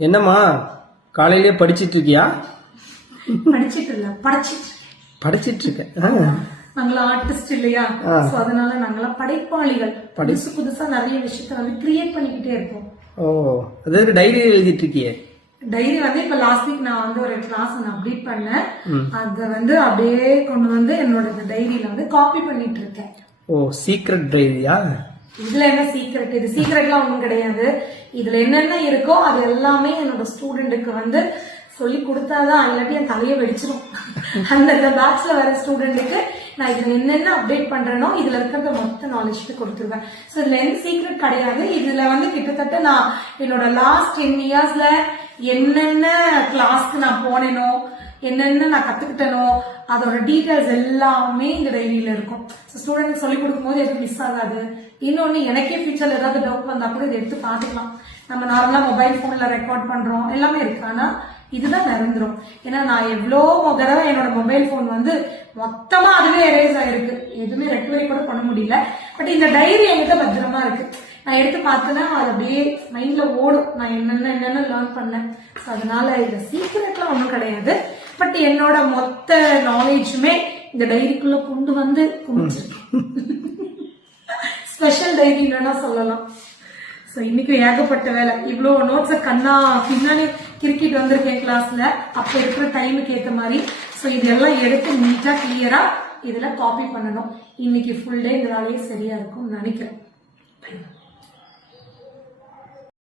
என்னம்மா காலையிலேயே படிச்சிட்டு இருக்கியா படிச்சிட்டு இல்ல படைச்சிட்டு படிச்சிட்டு இருக்க ஆ. நாங்கள ஆர்டிஸ்ட் இல்லையா. சோ அதனால நாங்கள படைப்பாளிகள். புதுசு புதுசா நிறைய விஷயத்த வந்து கிரியேட் பண்ணிக்கிட்டே இருப்போம். ஓ அதாவது டைரி எழுதிட்டு இருக்கியே டைரி வந்து இப்ப லாஸ்ட் வீக் நான் வந்து ஒரு கிளாஸ் நான் அப்டேட் பண்ணேன். அத வந்து அப்படியே கொண்டு வந்து என்னோட டைரியில வந்து காப்பி பண்ணிட்டு இருக்கேன் ஓ சீக்ரெட் டைரியா இதுல என்ன சீக்ரெட் இது சீக்ரெட்லாம் ஒண்ணும் கிடையாது. இதுல என்னென்ன இருக்கோ அது எல்லாமே என்னோட ஸ்டூடெண்ட்டுக்கு வந்து சொல்லி கொடுத்தாதான் இல்லாட்டி என் தலையை அந்த அந்தந்த பேட்ச்ல வர ஸ்டூடெண்ட்டுக்கு நான் இதுல என்னென்ன அப்டேட் பண்றேனோ இதுல இருக்கிறத மொத்த நாலேஜ் கொடுத்துருவேன். ஸோ இதுல எந்த சீக்ரெட் கிடையாது. இதுல வந்து கிட்டத்தட்ட நான் என்னோட லாஸ்ட் டென் இயர்ஸ்ல என்னென்ன கிளாஸ்க்கு நான் போனேனோ என்னென்ன நான் கத்துக்கிட்டனோ அதோட டீட்டெயில்ஸ் எல்லாமே இந்த டைரியில இருக்கும். ஸோ ஸ்டூடெண்ட் சொல்லி கொடுக்கும்போது எதுவும் மிஸ் ஆகாது. இன்னொன்னு எனக்கே ஃபியூச்சர்ல ஏதாவது டவுட் வந்தா கூட இதை எடுத்து பார்த்துக்கலாம். நம்ம நார்மலா மொபைல் போன்ல ரெக்கார்ட் பண்றோம். எல்லாமே இருக்கு. ஆனா இதுதான் நிரந்தரம். ஏன்னா நான் எவ்வளோ தடவை என்னோட மொபைல் போன் வந்து மொத்தமா அதுவே எரேஸ் ஆயிருக்கு. எதுவுமே ரெக்கவரி கூட பண்ண முடியல. பட் இந்த டைரி என்கிட்ட பத்திரமா இருக்கு. நான் எடுத்து பார்த்தேன்னா அது அப்படியே மைண்ட்ல ஓடும். நான் என்னென்ன என்னென்ன லேர்ன் பண்ணேன். ஸோ அதனால இது சீக்கிரட்லாம் ஒன்றும் கிடையாது. பட் என்னோட மொத்த நாலேஜுமே இந்த டைரிக்குள்ள கொண்டு வந்து குமிச்சிருக்கேன் ஸ்பெஷல் டைரி இல்லைன்னா சொல்லலாம். ஸோ இன்னைக்கு ஏகப்பட்ட வேலை. இவ்வளோ நோட்ஸை கண்ணா பின்னாடி கிரிக்கெட் வந்திருக்கேன் கிளாஸ்ல அப்போ இருக்கிற டைமுக்கு ஏற்ற மாதிரி. ஸோ இதெல்லாம் எடுத்து நீட்டா கிளியரா இதுல காப்பி பண்ணணும். இன்னைக்கு ஃபுல் டே இந்த வேலையே சரியா இருக்கும்னு நினைக்கிறேன்.